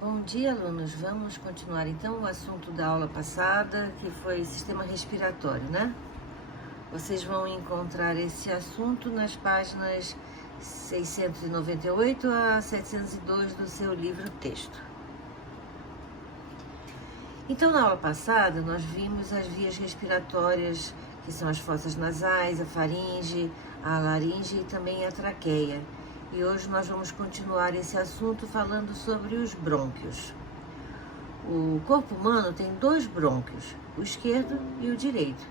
Bom dia, alunos. Vamos continuar então o assunto da aula passada, que foi sistema respiratório, né? Vocês vão encontrar esse assunto nas páginas 698 a 702 do seu livro texto. Então, na aula passada, nós vimos as vias respiratórias, que são as fossas nasais, a faringe, a laringe e também a traqueia. E hoje nós vamos continuar esse assunto falando sobre os brônquios. O corpo humano tem dois brônquios, o esquerdo e o direito,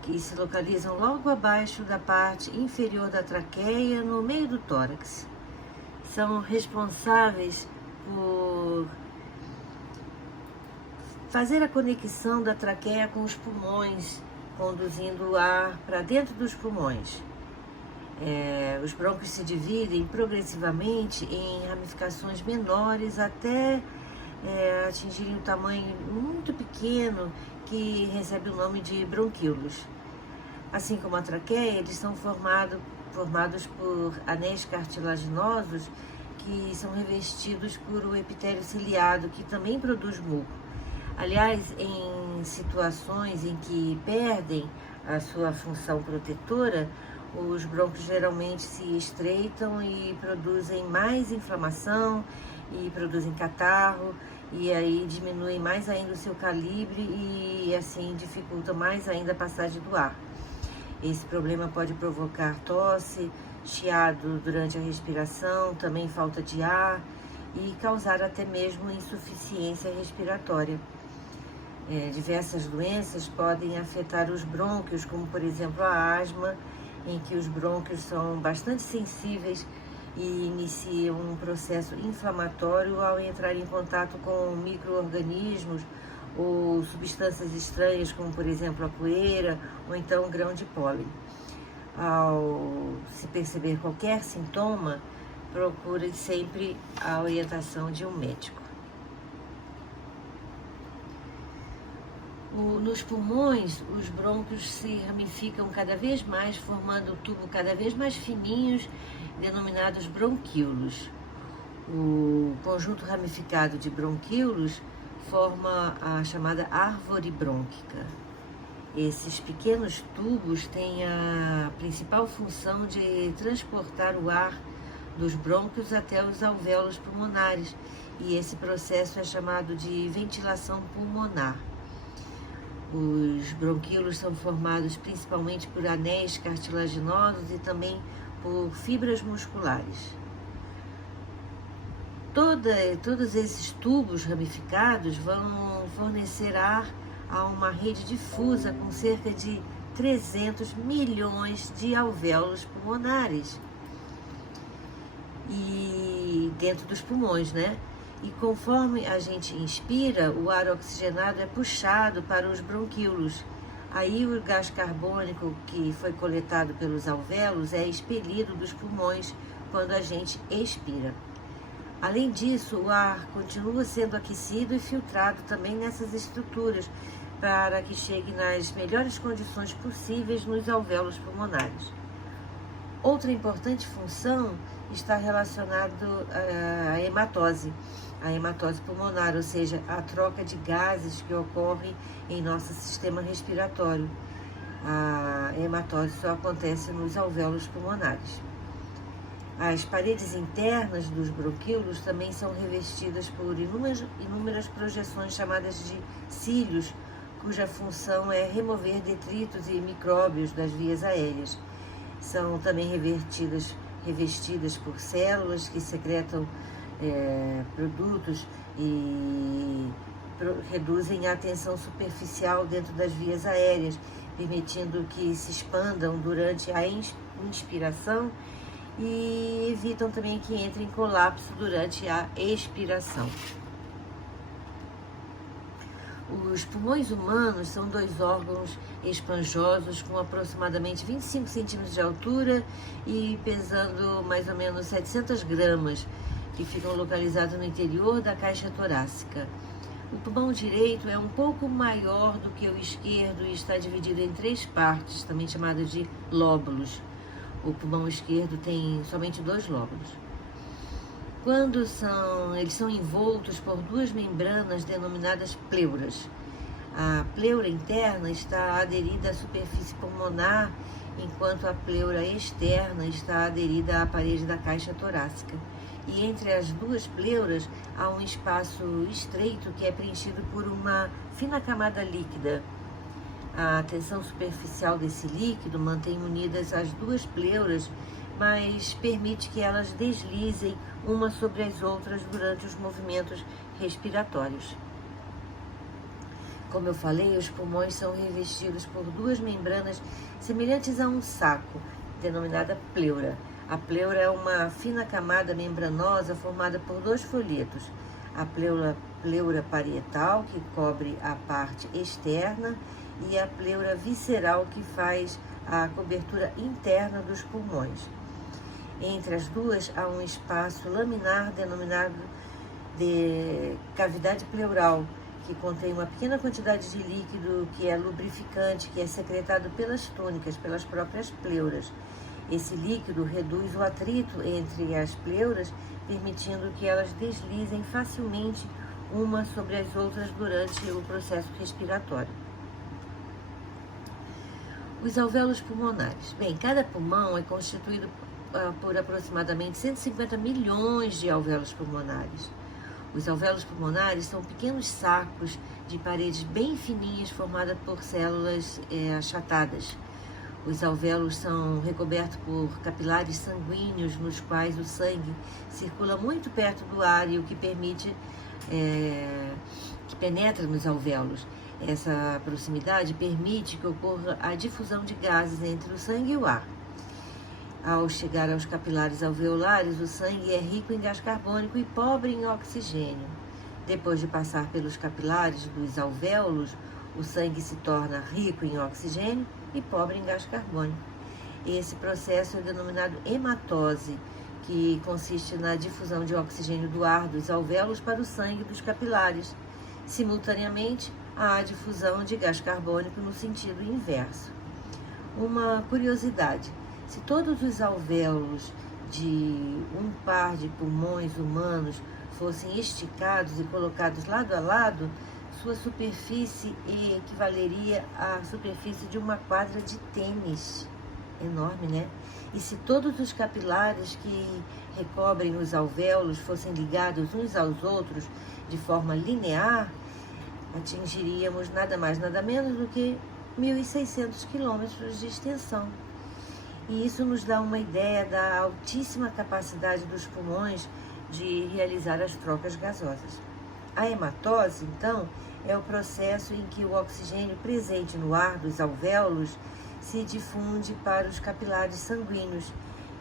que se localizam logo abaixo da parte inferior da traqueia, no meio do tórax. São responsáveis por fazer a conexão da traqueia com os pulmões, conduzindo o ar para dentro dos pulmões. Os brônquios se dividem progressivamente em ramificações menores até atingirem um tamanho muito pequeno que recebe o nome de bronquíolos. Assim como a traqueia, eles são formados por anéis cartilaginosos que são revestidos por um epitélio ciliado que também produz muco. Aliás, em situações em que perdem a sua função protetora, os brônquios geralmente se estreitam e produzem mais inflamação e produzem catarro, e aí diminuem mais ainda o seu calibre e assim dificultam mais ainda a passagem do ar. Esse problema pode provocar tosse, chiado durante a respiração, também falta de ar e causar até mesmo insuficiência respiratória. Diversas doenças podem afetar os brônquios, como por exemplo a asma, em que os brônquios são bastante sensíveis e iniciam um processo inflamatório ao entrar em contato com micro-organismos ou substâncias estranhas, como por exemplo a poeira ou então grão de pólen. Ao se perceber qualquer sintoma, procure sempre a orientação de um médico. Nos pulmões, os brônquios se ramificam cada vez mais, formando um tubo cada vez mais fininhos, denominados bronquíolos. O conjunto ramificado de bronquíolos forma a chamada árvore brônquica. Esses pequenos tubos têm a principal função de transportar o ar dos brônquios até os alvéolos pulmonares, e esse processo é chamado de ventilação pulmonar. Os bronquíolos são formados principalmente por anéis cartilaginosos e também por fibras musculares. Todos esses tubos ramificados vão fornecer ar a uma rede difusa com cerca de 300 milhões de alvéolos pulmonares e dentro dos pulmões, né? E conforme a gente inspira, o ar oxigenado é puxado para os bronquíolos. Aí o gás carbônico que foi coletado pelos alvéolos é expelido dos pulmões quando a gente expira. Além disso, o ar continua sendo aquecido e filtrado também nessas estruturas para que chegue nas melhores condições possíveis nos alvéolos pulmonares. Outra importante função está relacionada à hematose. A hematose pulmonar, ou seja, a troca de gases que ocorre em nosso sistema respiratório. A hematose só acontece nos alvéolos pulmonares. As paredes internas dos bronquíolos também são revestidas por inúmeras projeções chamadas de cílios, cuja função é remover detritos e micróbios das vias aéreas. São também revestidas por células que secretam produtos e reduzem a tensão superficial dentro das vias aéreas, permitindo que se expandam durante a inspiração e evitam também que entre em colapso durante a expiração. Os pulmões humanos são dois órgãos esponjosos com aproximadamente 25 centímetros de altura e pesando mais ou menos 700 gramas, que ficam localizados no interior da caixa torácica. O pulmão direito é um pouco maior do que o esquerdo e está dividido em 3 partes, também chamadas de lóbulos. O pulmão esquerdo tem somente 2 lóbulos. Eles são envoltos por duas membranas denominadas pleuras. A pleura interna está aderida à superfície pulmonar, enquanto a pleura externa está aderida à parede da caixa torácica. E entre as duas pleuras há um espaço estreito que é preenchido por uma fina camada líquida. A tensão superficial desse líquido mantém unidas as duas pleuras, mas permite que elas deslizem uma sobre as outras durante os movimentos respiratórios. Como eu falei, os pulmões são revestidos por duas membranas semelhantes a um saco, denominada pleura. A pleura é uma fina camada membranosa formada por dois folhetos. A pleura parietal, que cobre a parte externa, e a pleura visceral, que faz a cobertura interna dos pulmões. Entre as duas há um espaço laminar denominado de cavidade pleural, que contém uma pequena quantidade de líquido que é lubrificante, que é secretado pelas túnicas, pelas próprias pleuras. Esse líquido reduz o atrito entre as pleuras, permitindo que elas deslizem facilmente uma sobre as outras durante o processo respiratório. Os alvéolos pulmonares. Bem, cada pulmão é constituído por aproximadamente 150 milhões de alvéolos pulmonares. Os alvéolos pulmonares são pequenos sacos de paredes bem fininhas formadas por células achatadas. Os alvéolos são recobertos por capilares sanguíneos, nos quais o sangue circula muito perto do ar e o que permite que penetre nos alvéolos. Essa proximidade permite que ocorra a difusão de gases entre o sangue e o ar. Ao chegar aos capilares alveolares, o sangue é rico em gás carbônico e pobre em oxigênio. Depois de passar pelos capilares dos alvéolos, o sangue se torna rico em oxigênio e pobre em gás carbônico. Esse processo é denominado hematose, que consiste na difusão de oxigênio do ar dos alvéolos para o sangue dos capilares. Simultaneamente, há a difusão de gás carbônico no sentido inverso. Uma curiosidade: se todos os alvéolos de um par de pulmões humanos fossem esticados e colocados lado a lado, sua superfície equivaleria à superfície de uma quadra de tênis. Enorme, né? E se todos os capilares que recobrem os alvéolos fossem ligados uns aos outros de forma linear, atingiríamos nada mais, nada menos do que 1.600 quilômetros de extensão. E isso nos dá uma ideia da altíssima capacidade dos pulmões de realizar as trocas gasosas. A hematose, então, é o processo em que o oxigênio presente no ar dos alvéolos se difunde para os capilares sanguíneos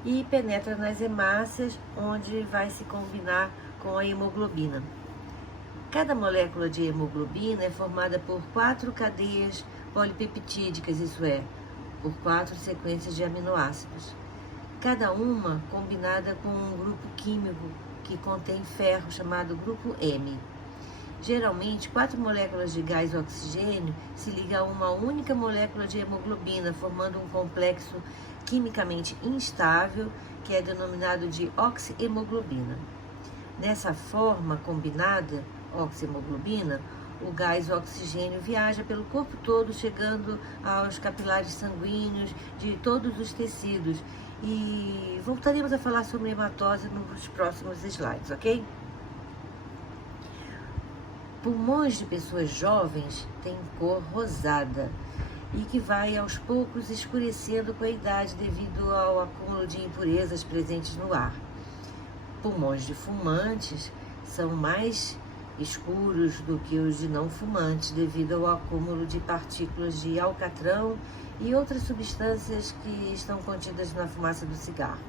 e penetra nas hemácias, onde vai se combinar com a hemoglobina. Cada molécula de hemoglobina é formada por 4 cadeias polipeptídicas, isso é, por 4 sequências de aminoácidos, cada uma combinada com um grupo químico que contém ferro, chamado grupo M. Geralmente, 4 moléculas de gás oxigênio se ligam a uma única molécula de hemoglobina, formando um complexo quimicamente instável, que é denominado de oxihemoglobina. Nessa forma combinada, oxihemoglobina, o gás oxigênio viaja pelo corpo todo, chegando aos capilares sanguíneos de todos os tecidos. E voltaremos a falar sobre hematose nos próximos slides, ok? Pulmões de pessoas jovens têm cor rosada e que vai aos poucos escurecendo com a idade devido ao acúmulo de impurezas presentes no ar. Pulmões de fumantes são mais escuros do que os de não fumantes devido ao acúmulo de partículas de alcatrão e outras substâncias que estão contidas na fumaça do cigarro.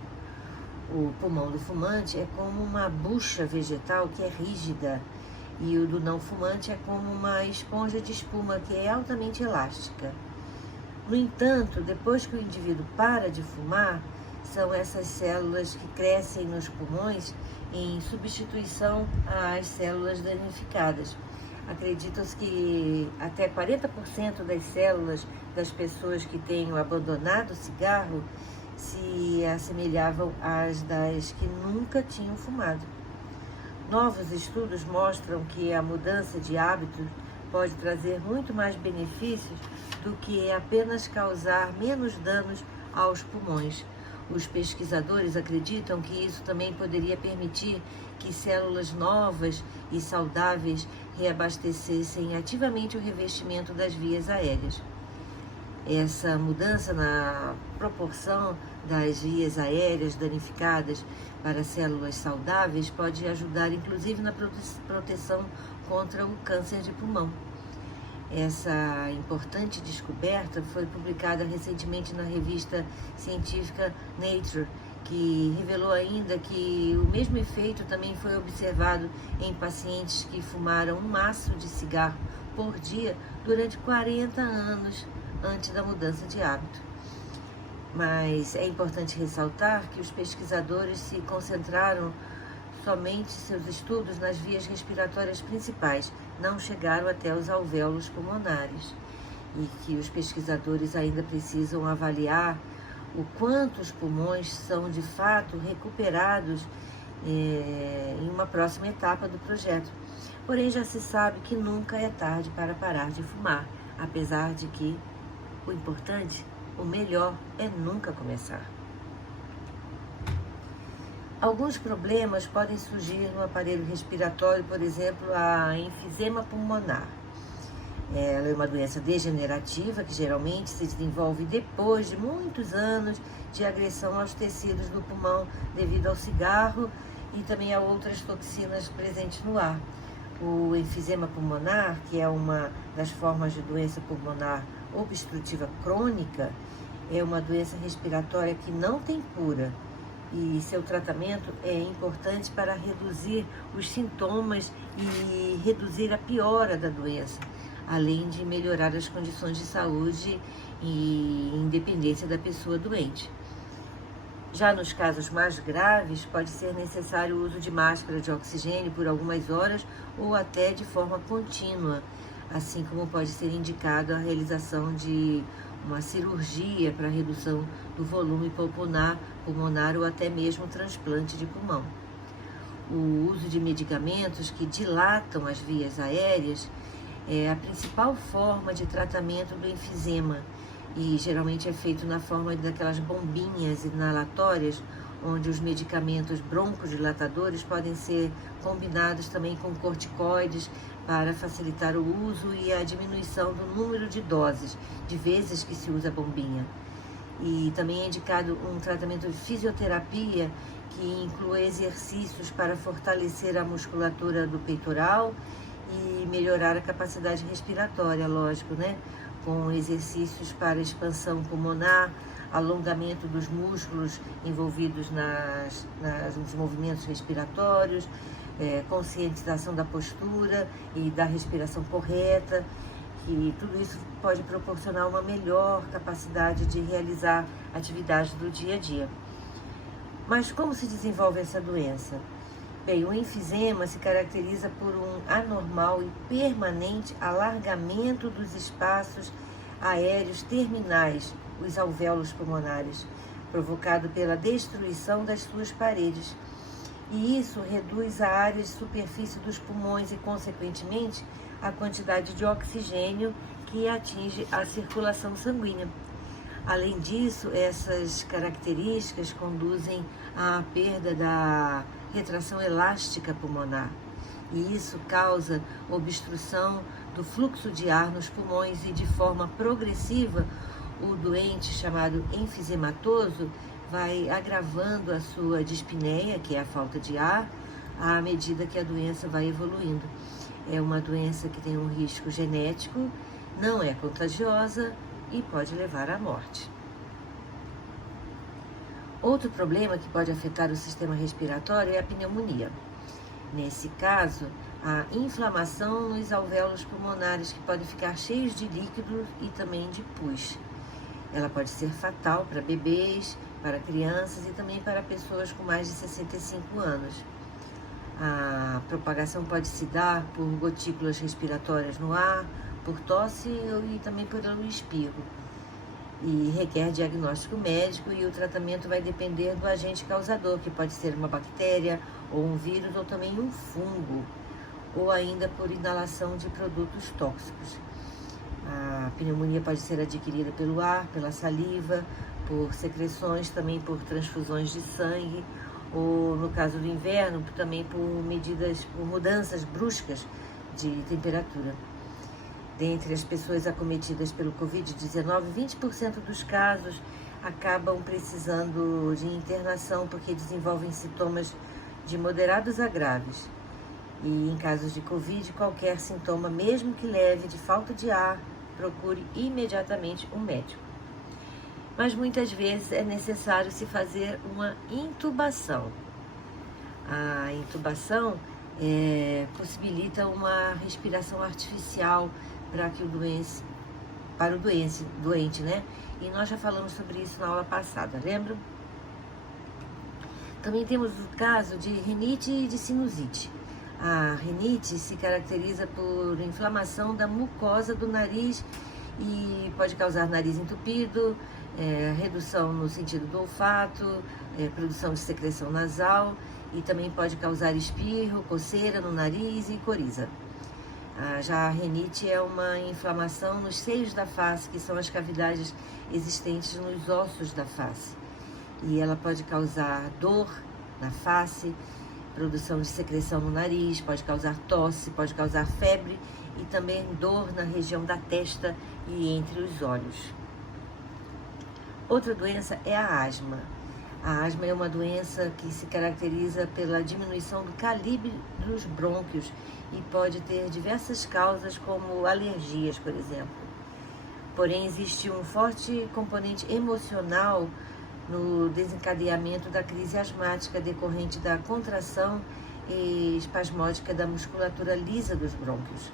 O pulmão do fumante é como uma bucha vegetal que é rígida, e o do não fumante é como uma esponja de espuma que é altamente elástica. No entanto, depois que o indivíduo para de fumar, são essas células que crescem nos pulmões em substituição às células danificadas. Acredita-se que até 40% das células das pessoas que tenham abandonado o cigarro se assemelhavam às das que nunca tinham fumado. Novos estudos mostram que a mudança de hábitos pode trazer muito mais benefícios do que apenas causar menos danos aos pulmões. Os pesquisadores acreditam que isso também poderia permitir que células novas e saudáveis reabastecessem ativamente o revestimento das vias aéreas. Essa mudança na proporção das vias aéreas danificadas para células saudáveis pode ajudar inclusive na proteção contra o câncer de pulmão. Essa importante descoberta foi publicada recentemente na revista científica Nature, que revelou ainda que o mesmo efeito também foi observado em pacientes que fumaram um maço de cigarro por dia durante 40 anos antes da mudança de hábito. Mas é importante ressaltar que os pesquisadores se concentraram somente seus estudos nas vias respiratórias principais, não chegaram até os alvéolos pulmonares, e que os pesquisadores ainda precisam avaliar o quanto os pulmões são de fato recuperados em uma próxima etapa do projeto. Porém, já se sabe que nunca é tarde para parar de fumar, apesar de que o importante, o melhor, é nunca começar. Alguns problemas podem surgir no aparelho respiratório, por exemplo, a enfisema pulmonar. Ela é uma doença degenerativa que geralmente se desenvolve depois de muitos anos de agressão aos tecidos do pulmão devido ao cigarro e também a outras toxinas presentes no ar. O enfisema pulmonar, que é uma das formas de doença pulmonar obstrutiva crônica, é uma doença respiratória que não tem cura e seu tratamento é importante para reduzir os sintomas e reduzir a piora da doença, além de melhorar as condições de saúde e independência da pessoa doente. Já nos casos mais graves, pode ser necessário o uso de máscara de oxigênio por algumas horas ou até de forma contínua, assim como pode ser indicado a realização de uma cirurgia para redução do volume pulmonar ou até mesmo transplante de pulmão. O uso de medicamentos que dilatam as vias aéreas é a principal forma de tratamento do enfisema e geralmente é feito na forma daquelas bombinhas inalatórias, onde os medicamentos broncodilatadores podem ser combinados também com corticoides para facilitar o uso e a diminuição do número de doses, de vezes que se usa a bombinha. E também é indicado um tratamento de fisioterapia que inclui exercícios para fortalecer a musculatura do peitoral e melhorar a capacidade respiratória, lógico, né? Com exercícios para expansão pulmonar, alongamento dos músculos envolvidos nos movimentos respiratórios, conscientização da postura e da respiração correta, e tudo isso pode proporcionar uma melhor capacidade de realizar atividades do dia a dia. Mas como se desenvolve essa doença? Bem, o enfisema se caracteriza por um anormal e permanente alargamento dos espaços aéreos terminais, os alvéolos pulmonares, provocado pela destruição das suas paredes. E isso reduz a área de superfície dos pulmões e, consequentemente, a quantidade de oxigênio que atinge a circulação sanguínea. Além disso, essas características conduzem à perda da retração elástica pulmonar. E isso causa obstrução do fluxo de ar nos pulmões e, de forma progressiva, o doente, chamado enfisematoso, vai agravando a sua dispneia, que é a falta de ar, à medida que a doença vai evoluindo. É uma doença que tem um risco genético, não é contagiosa e pode levar à morte. Outro problema que pode afetar o sistema respiratório é a pneumonia. Nesse caso, a inflamação nos alvéolos pulmonares, que podem ficar cheios de líquido e também de pus. Ela pode ser fatal para bebês, para crianças e também para pessoas com mais de 65 anos. A propagação pode se dar por gotículas respiratórias no ar, por tosse e também pelo espirro. e requer diagnóstico médico, e o tratamento vai depender do agente causador, que pode ser uma bactéria ou um vírus ou também um fungo, ou ainda por inalação de produtos tóxicos. A pneumonia pode ser adquirida pelo ar, pela saliva, por secreções, também por transfusões de sangue, ou no caso do inverno, também por mudanças bruscas de temperatura. Dentre as pessoas acometidas pelo Covid-19, 20% dos casos acabam precisando de internação porque desenvolvem sintomas de moderados a graves. E em casos de Covid, qualquer sintoma, mesmo que leve, de falta de ar, procure imediatamente um médico. Mas muitas vezes é necessário se fazer uma intubação. A intubação possibilita uma respiração artificial para o doente, né? E nós já falamos sobre isso na aula passada, lembram? Também temos o caso de rinite e de sinusite. A rinite se caracteriza por inflamação da mucosa do nariz e pode causar nariz entupido, redução no sentido do olfato, produção de secreção nasal, e também pode causar espirro, coceira no nariz e coriza. Já a rinite é uma inflamação nos seios da face, que são as cavidades existentes nos ossos da face. E ela pode causar dor na face, produção de secreção no nariz, pode causar tosse, pode causar febre e também dor na região da testa e entre os olhos. Outra doença é a asma. A asma é uma doença que se caracteriza pela diminuição do calibre dos brônquios e pode ter diversas causas, como alergias, por exemplo. Porém, existe um forte componente emocional no desencadeamento da crise asmática decorrente da contração espasmódica da musculatura lisa dos brônquios.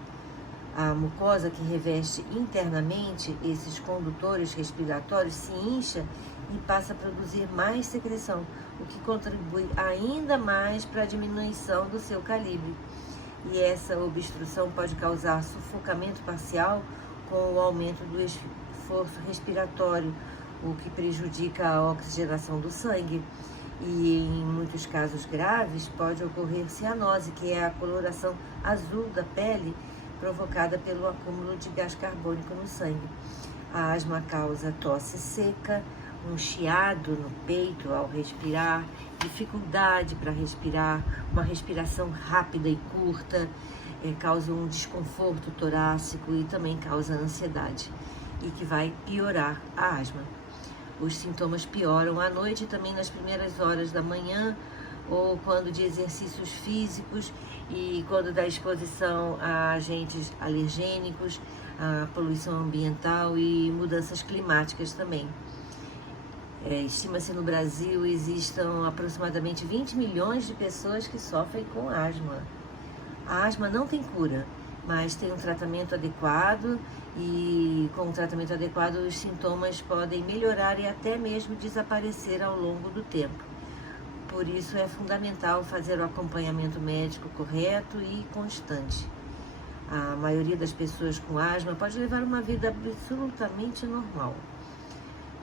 A mucosa que reveste internamente esses condutores respiratórios se incha e passa a produzir mais secreção, o que contribui ainda mais para a diminuição do seu calibre. E essa obstrução pode causar sufocamento parcial com o aumento do esforço respiratório, o que prejudica a oxigenação do sangue. E em muitos casos graves pode ocorrer cianose, que é a coloração azul da pele provocada pelo acúmulo de gás carbônico no sangue. A asma causa tosse seca, um chiado no peito ao respirar, dificuldade para respirar, uma respiração rápida e curta, causa um desconforto torácico e também causa ansiedade, e que vai piorar a asma. Os sintomas pioram à noite e também nas primeiras horas da manhã, ou quando de exercícios físicos e quando da exposição a agentes alergênicos, a poluição ambiental e mudanças climáticas também. Estima-se no Brasil existam aproximadamente 20 milhões de pessoas que sofrem com asma. A asma não tem cura, mas tem um tratamento adequado, e com o tratamento adequado os sintomas podem melhorar e até mesmo desaparecer ao longo do tempo. Por isso é fundamental fazer o acompanhamento médico correto e constante. A maioria das pessoas com asma pode levar uma vida absolutamente normal.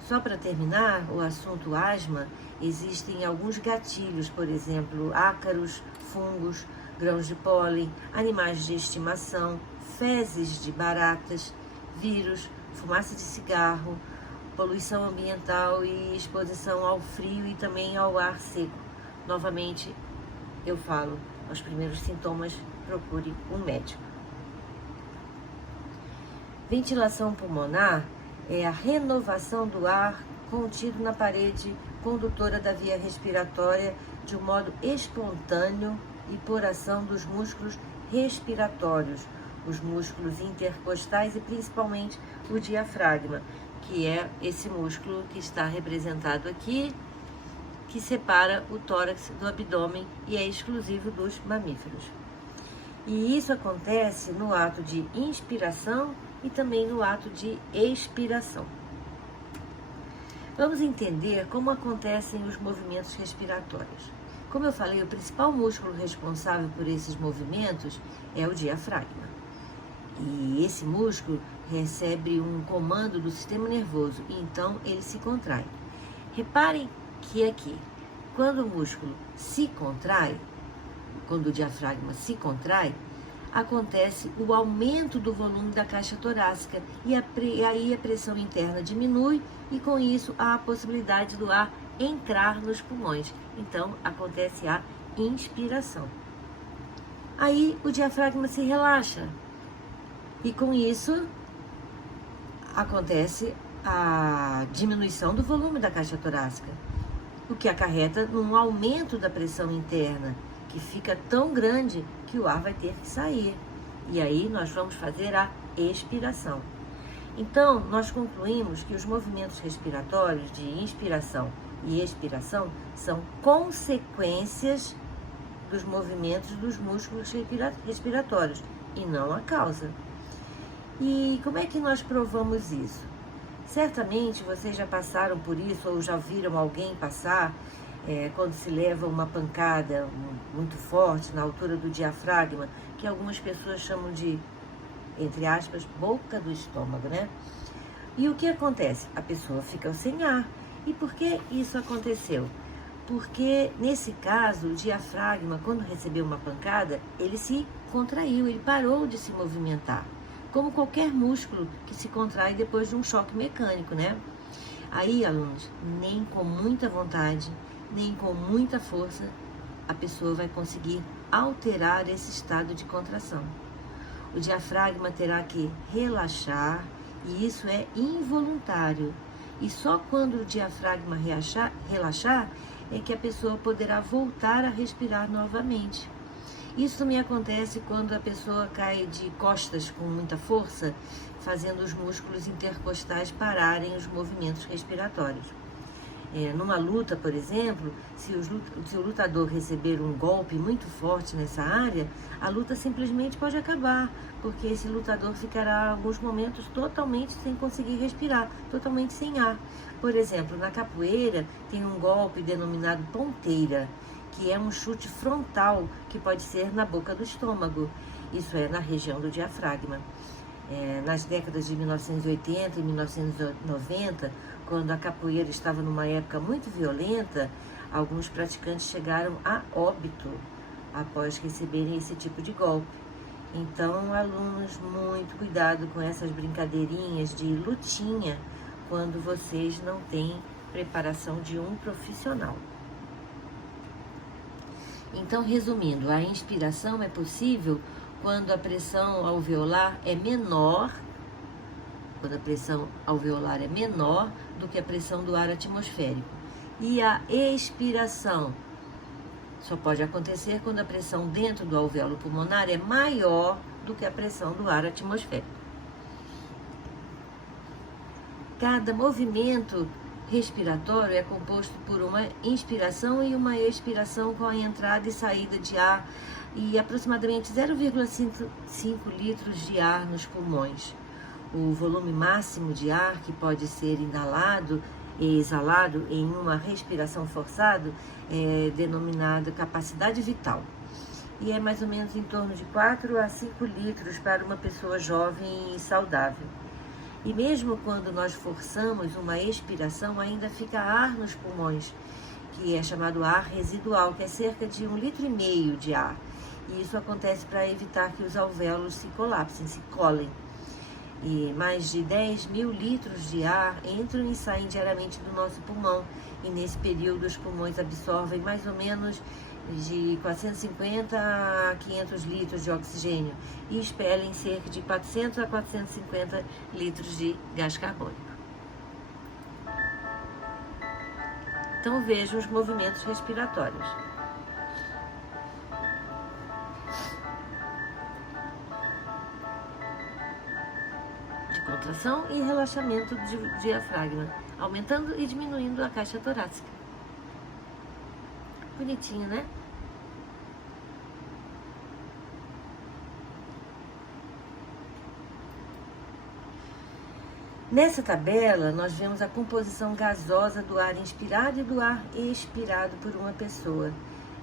Só para terminar o assunto asma, existem alguns gatilhos, por exemplo, ácaros, fungos, grãos de pólen, animais de estimação, fezes de baratas, vírus, fumaça de cigarro, poluição ambiental e exposição ao frio e também ao ar seco. Novamente, eu falo, aos primeiros sintomas, procure um médico. Ventilação pulmonar é a renovação do ar contido na parede condutora da via respiratória de um modo espontâneo e por ação dos músculos respiratórios, os músculos intercostais e principalmente o diafragma, que é esse músculo que está representado aqui, que separa o tórax do abdômen e é exclusivo dos mamíferos. E isso acontece no ato de inspiração e também no ato de expiração. Vamos entender como acontecem os movimentos respiratórios. Como eu falei, o principal músculo responsável por esses movimentos é o diafragma. E esse músculo recebe um comando do sistema nervoso, e então ele se contrai. Reparem que aqui, quando o músculo se contrai, quando o diafragma se contrai, acontece o aumento do volume da caixa torácica e aí a pressão interna diminui e com isso há a possibilidade do ar entrar nos pulmões. Então acontece a inspiração. Aí o diafragma se relaxa e com isso acontece a diminuição do volume da caixa torácica, o que acarreta num aumento da pressão interna, que fica tão grande que o ar vai ter que sair. E aí nós vamos fazer a expiração. Então, nós concluímos que os movimentos respiratórios de inspiração e expiração são consequências dos movimentos dos músculos respiratórios e não a causa. E como é que nós provamos isso? Certamente vocês já passaram por isso ou já viram alguém passar quando se leva uma pancada muito forte na altura do diafragma, que algumas pessoas chamam de, entre aspas, boca do estômago, né? E o que acontece? A pessoa fica sem ar. E por que isso aconteceu? Porque, nesse caso, o diafragma, quando recebeu uma pancada, ele se contraiu, ele parou de se movimentar. Como qualquer músculo que se contrai depois de um choque mecânico, né? Aí, alunos, nem com muita vontade, nem com muita força, a pessoa vai conseguir alterar esse estado de contração. O diafragma terá que relaxar, e isso é involuntário. E só quando o diafragma relaxar é que a pessoa poderá voltar a respirar novamente. Isso também acontece quando a pessoa cai de costas com muita força, fazendo os músculos intercostais pararem os movimentos respiratórios. Numa luta, por exemplo, se o lutador receber um golpe muito forte nessa área, a luta simplesmente pode acabar, porque esse lutador ficará alguns momentos totalmente sem conseguir respirar, totalmente sem ar. Por exemplo, na capoeira tem um golpe denominado ponteira, que é um chute frontal que pode ser na boca do estômago, isso é, na região do diafragma. Nas décadas de 1980 e 1990, quando a capoeira estava numa época muito violenta, alguns praticantes chegaram a óbito após receberem esse tipo de golpe. Então, alunos, muito cuidado com essas brincadeirinhas de lutinha quando vocês não têm preparação de um profissional. Então, resumindo, a inspiração é possível quando a pressão alveolar é menor, do que a pressão do ar atmosférico. E a expiração só pode acontecer quando a pressão dentro do alvéolo pulmonar é maior do que a pressão do ar atmosférico. Cada movimento respiratório é composto por uma inspiração e uma expiração com a entrada e saída de ar e aproximadamente 0,5 litros de ar nos pulmões. O volume máximo de ar que pode ser inalado e exalado em uma respiração forçada é denominada capacidade vital. E é mais ou menos em torno de 4 a 5 litros para uma pessoa jovem e saudável. E mesmo quando nós forçamos uma expiração, ainda fica ar nos pulmões, que é chamado ar residual, que é cerca de 1,5 litro de ar. E isso acontece para evitar que os alvéolos se colapsem, se colem. E mais de 10.000 litros de ar entram e saem diariamente do nosso pulmão. E nesse período os pulmões absorvem mais ou menos de 450 a 500 litros de oxigênio e expelem cerca de 400 a 450 litros de gás carbônico. Então vejam os movimentos respiratórios. De contração e relaxamento do diafragma, aumentando e diminuindo a caixa torácica. Bonitinho, né? Nessa tabela, nós vemos a composição gasosa do ar inspirado e do ar expirado por uma pessoa.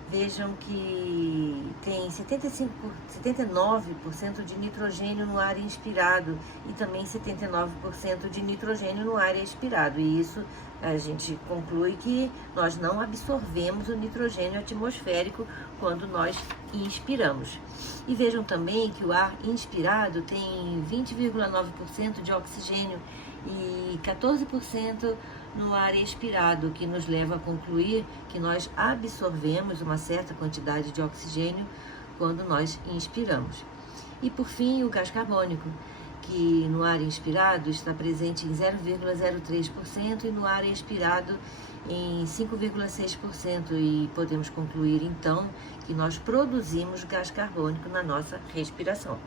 vejam que tem 79% de nitrogênio no ar inspirado e também 79% de nitrogênio no ar expirado. E isso a gente conclui que nós não absorvemos o nitrogênio atmosférico quando nós inspiramos. E vejam também que o ar inspirado tem 20,9% de oxigênio e 14% no ar expirado, que nos leva a concluir que nós absorvemos uma certa quantidade de oxigênio quando nós inspiramos. E por fim, o gás carbônico, que no ar inspirado está presente em 0,03% e no ar expirado em 5,6%, e podemos concluir então que nós produzimos gás carbônico na nossa respiração.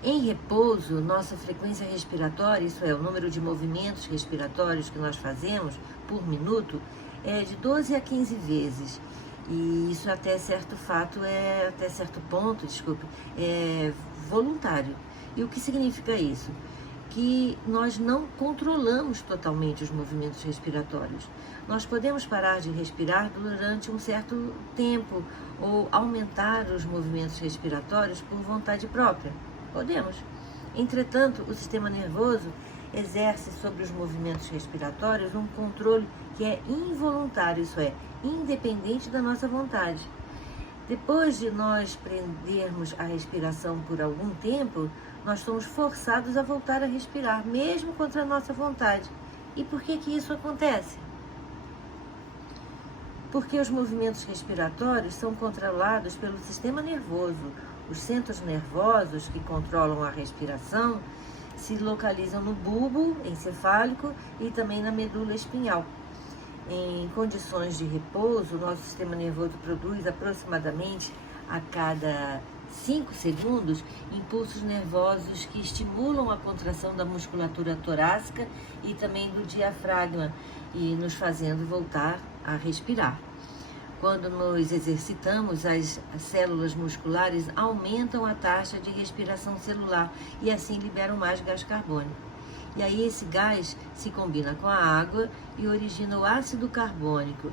Em repouso, nossa frequência respiratória, isso é, o número de movimentos respiratórios que nós fazemos por minuto, é de 12 a 15 vezes. E isso até certo ponto, é voluntário. E o que significa isso? Que nós não controlamos totalmente os movimentos respiratórios. Nós podemos parar de respirar durante um certo tempo ou aumentar os movimentos respiratórios por vontade própria. Podemos. Entretanto, o sistema nervoso exerce sobre os movimentos respiratórios um controle que é involuntário, isso é, independente da nossa vontade. Depois de nós prendermos a respiração por algum tempo, nós somos forçados a voltar a respirar, mesmo contra a nossa vontade. E por que isso acontece? Porque os movimentos respiratórios são controlados pelo sistema nervoso. Os centros nervosos que controlam a respiração se localizam no bulbo encefálico e também na medula espinhal. Em condições de repouso, o nosso sistema nervoso produz aproximadamente a cada 5 segundos impulsos nervosos que estimulam a contração da musculatura torácica e também do diafragma, e nos fazendo voltar a respirar. Quando nos exercitamos, as células musculares aumentam a taxa de respiração celular e assim liberam mais gás carbônico. E aí esse gás se combina com a água e origina o ácido carbônico,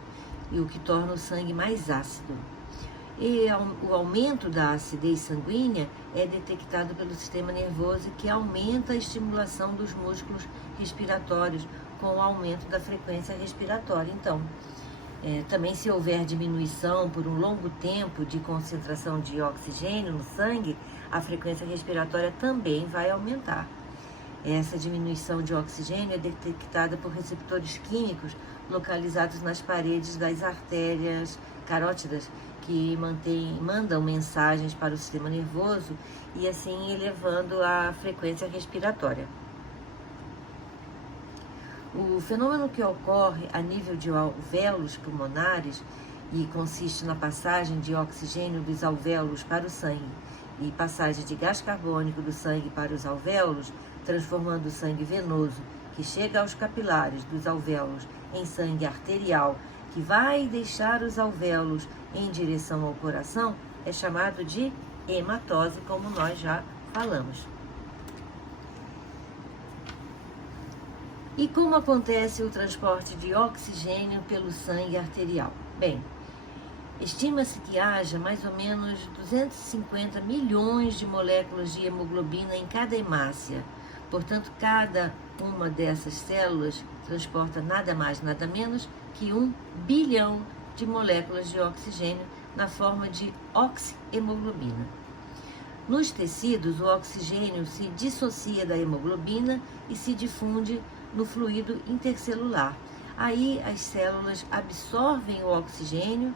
e o que torna o sangue mais ácido. E o aumento da acidez sanguínea é detectado pelo sistema nervoso, que aumenta a estimulação dos músculos respiratórios com o aumento da frequência respiratória. Então, também se houver diminuição por um longo tempo de concentração de oxigênio no sangue, a frequência respiratória também vai aumentar. Essa diminuição de oxigênio é detectada por receptores químicos localizados nas paredes das artérias carótidas, que mandam mensagens para o sistema nervoso e assim elevando a frequência respiratória. O fenômeno que ocorre a nível de alvéolos pulmonares e consiste na passagem de oxigênio dos alvéolos para o sangue e passagem de gás carbônico do sangue para os alvéolos, transformando o sangue venoso, que chega aos capilares dos alvéolos, em sangue arterial, que vai deixar os alvéolos em direção ao coração, é chamado de hematose, como nós já falamos. E como acontece o transporte de oxigênio pelo sangue arterial? Bem, estima-se que haja mais ou menos 250 milhões de moléculas de hemoglobina em cada hemácia. Portanto, cada uma dessas células transporta nada mais, nada menos que 1 bilhão de moléculas de oxigênio na forma de oxihemoglobina. Nos tecidos, o oxigênio se dissocia da hemoglobina e se difunde no fluido intercelular. Aí as células absorvem o oxigênio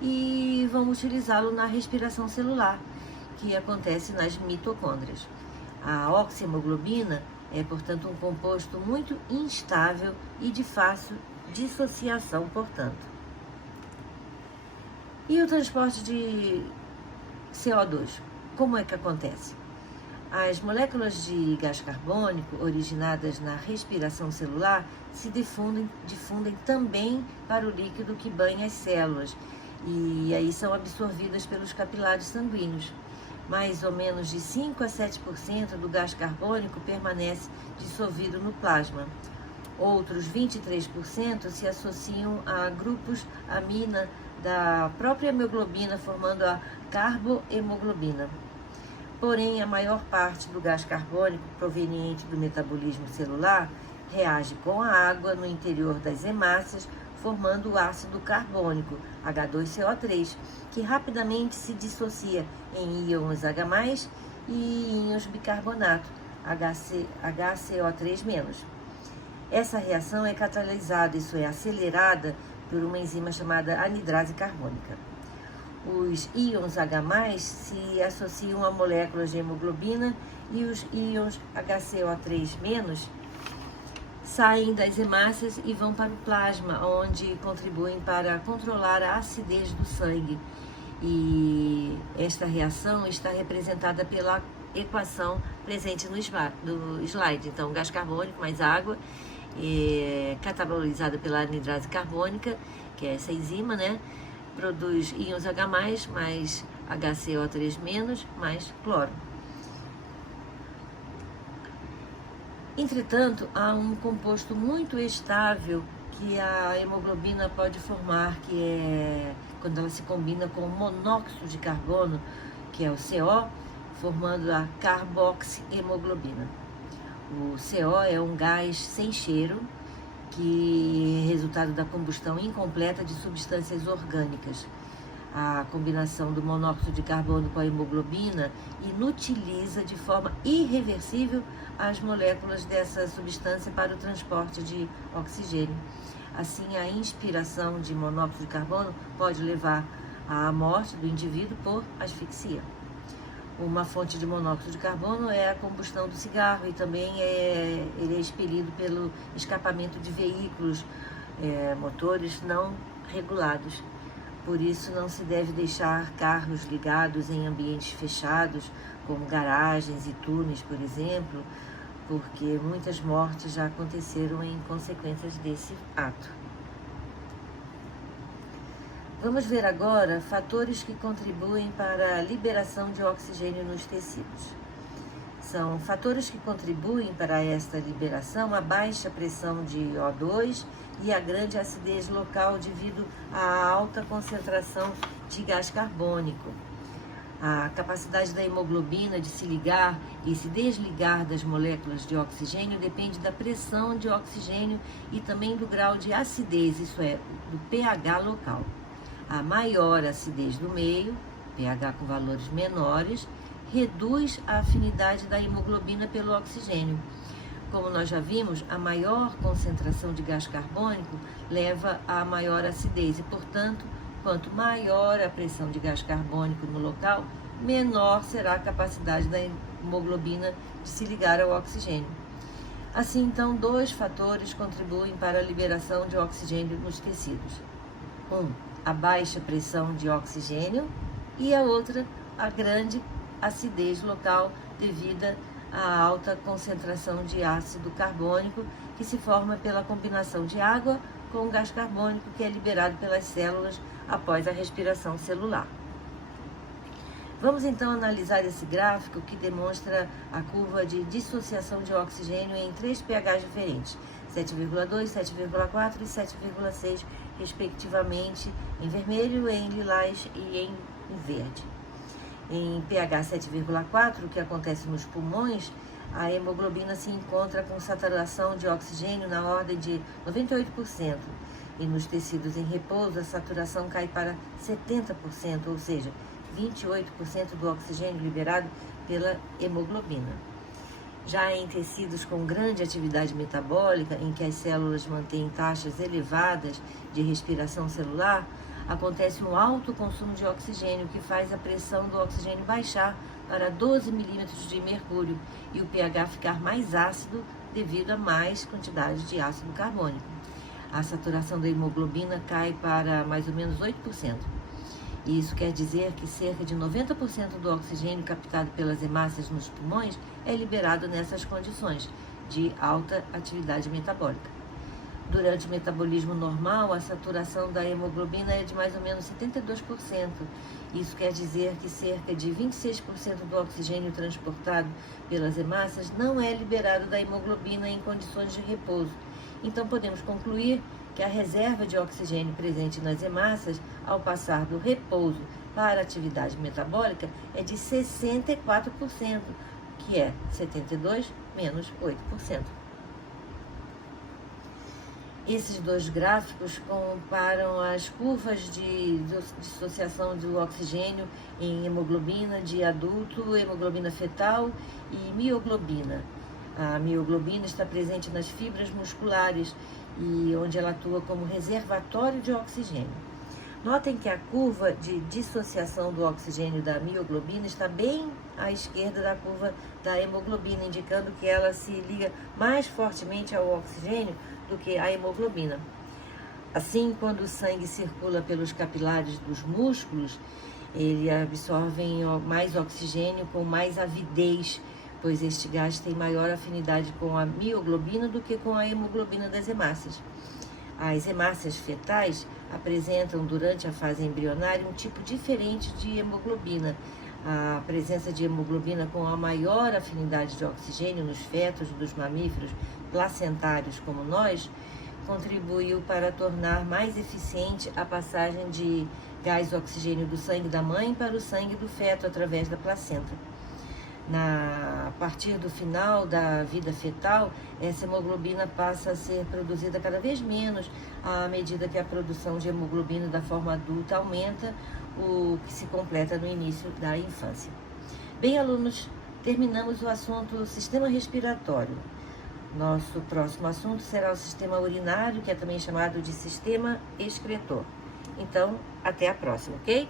e vão utilizá-lo na respiração celular, que acontece nas mitocôndrias. A oxihemoglobina é, portanto, um composto muito instável e de fácil dissociação, portanto. E o transporte de CO2, como é que acontece? As moléculas de gás carbônico originadas na respiração celular se difundem também para o líquido que banha as células e aí são absorvidas pelos capilares sanguíneos. Mais ou menos de 5 a 7% do gás carbônico permanece dissolvido no plasma. Outros 23% se associam a grupos amina da própria hemoglobina, formando a carbohemoglobina. Porém, a maior parte do gás carbônico proveniente do metabolismo celular reage com a água no interior das hemácias, formando o ácido carbônico, H2CO3, que rapidamente se dissocia em íons H+, e íons bicarbonato, HCO3-. Essa reação é catalisada, isso é, acelerada por uma enzima chamada anidrase carbônica. Os íons H+, se associam a moléculas de hemoglobina e os íons HCO3- saem das hemácias e vão para o plasma, onde contribuem para controlar a acidez do sangue. E esta reação está representada pela equação presente no slide. Então, gás carbônico mais água, catabolizada pela anidrase carbônica, que é essa enzima, né? Produz íons H+, mais HCO3- mais cloro. Entretanto, há um composto muito estável que a hemoglobina pode formar, que é quando ela se combina com o monóxido de carbono, que é o CO, formando a carboxihemoglobina. O CO é um gás sem cheiro, que é resultado da combustão incompleta de substâncias orgânicas. A combinação do monóxido de carbono com a hemoglobina inutiliza de forma irreversível as moléculas dessa substância para o transporte de oxigênio. Assim, a inspiração de monóxido de carbono pode levar à morte do indivíduo por asfixia. Uma fonte de monóxido de carbono é a combustão do cigarro e também ele é expelido pelo escapamento de veículos motores não regulados. Por isso, não se deve deixar carros ligados em ambientes fechados, como garagens e túneis, por exemplo, porque muitas mortes já aconteceram em consequências desse ato. Vamos ver agora fatores que contribuem para a liberação de oxigênio nos tecidos. São fatores que contribuem para esta liberação: a baixa pressão de O2 e a grande acidez local devido à alta concentração de gás carbônico. A capacidade da hemoglobina de se ligar e se desligar das moléculas de oxigênio depende da pressão de oxigênio e também do grau de acidez, isso é, do pH local. A maior acidez do meio, pH com valores menores, reduz a afinidade da hemoglobina pelo oxigênio. Como nós já vimos, a maior concentração de gás carbônico leva a maior acidez e, portanto, quanto maior a pressão de gás carbônico no local, menor será a capacidade da hemoglobina de se ligar ao oxigênio. Assim, então, dois fatores contribuem para a liberação de oxigênio nos tecidos. A baixa pressão de oxigênio e a outra, a grande acidez local devida à alta concentração de ácido carbônico que se forma pela combinação de água com gás carbônico que é liberado pelas células após a respiração celular. Vamos então analisar esse gráfico que demonstra a curva de dissociação de oxigênio em 3 pHs diferentes, 7,2, 7,4 e 7,6, respectivamente, em vermelho, em lilás e em verde. Em pH 7,4, o que acontece nos pulmões, a hemoglobina se encontra com saturação de oxigênio na ordem de 98%, e nos tecidos em repouso a saturação cai para 70%, ou seja, 28% do oxigênio liberado pela hemoglobina. Já em tecidos com grande atividade metabólica, em que as células mantêm taxas elevadas de respiração celular, acontece um alto consumo de oxigênio que faz a pressão do oxigênio baixar para 12 milímetros de mercúrio e o pH ficar mais ácido devido a mais quantidade de ácido carbônico. A saturação da hemoglobina cai para mais ou menos 8%. E isso quer dizer que cerca de 90% do oxigênio captado pelas hemácias nos pulmões é liberado nessas condições de alta atividade metabólica. Durante o metabolismo normal, a saturação da hemoglobina é de mais ou menos 72%. Isso quer dizer que cerca de 26% do oxigênio transportado pelas hemácias não é liberado da hemoglobina em condições de repouso. Então podemos concluir que a reserva de oxigênio presente nas hemácias, ao passar do repouso para a atividade metabólica, é de 64%, que é 72% menos 8%. Esses dois gráficos comparam as curvas de dissociação do oxigênio em hemoglobina de adulto, hemoglobina fetal e mioglobina. A mioglobina está presente nas fibras musculares e onde ela atua como reservatório de oxigênio. Notem que a curva de dissociação do oxigênio da mioglobina está bem à esquerda da curva da hemoglobina, indicando que ela se liga mais fortemente ao oxigênio do que a hemoglobina. Assim, quando o sangue circula pelos capilares dos músculos, ele absorve mais oxigênio com mais avidez, pois este gás tem maior afinidade com a mioglobina do que com a hemoglobina das hemácias. As hemácias fetais apresentam, durante a fase embrionária, um tipo diferente de hemoglobina. A presença de hemoglobina com a maior afinidade de oxigênio nos fetos dos mamíferos placentários como nós, contribuiu para tornar mais eficiente a passagem de gás oxigênio do sangue da mãe para o sangue do feto através da placenta. A partir do final da vida fetal, essa hemoglobina passa a ser produzida cada vez menos à medida que a produção de hemoglobina da forma adulta aumenta, o que se completa no início da infância. Bem, alunos, terminamos o assunto sistema respiratório. Nosso próximo assunto será o sistema urinário, que é também chamado de sistema excretor. Então, até a próxima, ok?